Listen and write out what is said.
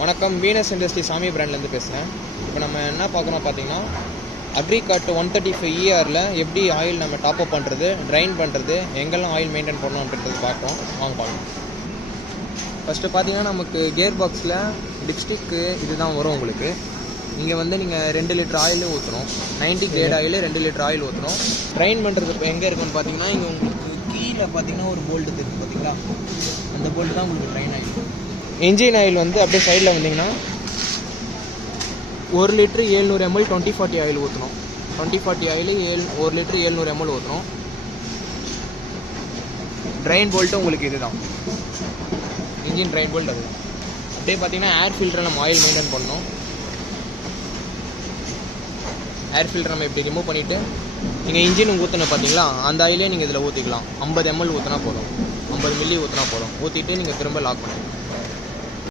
வணக்கம், Venus industry சாமி பிராண்ட்லேருந்து பேசுகிறேன். இப்போ நம்ம என்ன பார்க்குறோம் பார்த்தீங்கன்னா, அக்ரிகார்ட் 135ERல எப்படி ஆயில் நம்ம டாப் அப் பண்ணுறது, ட்ரைன் பண்ணுறது, எங்கெல்லாம் ஆயில் மெயின்டைன் பண்ணணுன்றது பார்க்குறோம். வாங்க பார்க்கலாம். ஃபஸ்ட்டு பார்த்தீங்கன்னா நமக்கு கியர் பாக்ஸில் டிப்ஸ்டிக்கு இதுதான் வரும் உங்களுக்கு. இங்கே வந்து நீங்கள் 2 லிட்டர் ஆயில் ஊற்றணும். 90 கிரேட் ஆயில் 2 லிட்டர் ஆயில் ஊற்றணும். ட்ரைன் பண்ணுறது இப்போ எங்கே இருக்குன்னு பார்த்தீங்கன்னா, இங்கே உங்களுக்கு கீழே பார்த்தீங்கன்னா ஒரு போல்ட்டு இருக்குது பார்த்தீங்களா, அந்த போல்ட்டு தான் உங்களுக்கு ட்ரைன் ஆயில். இன்ஜின் ஆயில் வந்து அப்படியே சைடில் வந்தீங்கன்னா 1 லிட்டரு 700 ml 2040 ஆயில் ஊற்றணும். 2040 ஆயில் 1 லிட்டரு 700 ml ஊற்றணும். ட்ரைன் போல்ட்டு உங்களுக்கு இது தான், இன்ஜின் ட்ரைன் போல்ட். அது அப்படியே பார்த்தீங்கன்னா ஏர் ஃபில்டரை நம்ம ஆயில் மெயின்டைன் பண்ணணும். ஏர் ஃபில்டர் நம்ம இப்படி ரிமூவ் பண்ணிவிட்டு நீங்கள் இன்ஜின் ஊற்றணும் பார்த்தீங்களா, அந்த ஆயிலே நீங்கள் இதில் ஊற்றிக்கலாம். 50 ml ஊற்றினா போதும், 50 மில்லி ஊற்றினா போதும். ஊற்றிட்டு நீங்கள் திரும்ப லாக் பண்ணுங்கள்.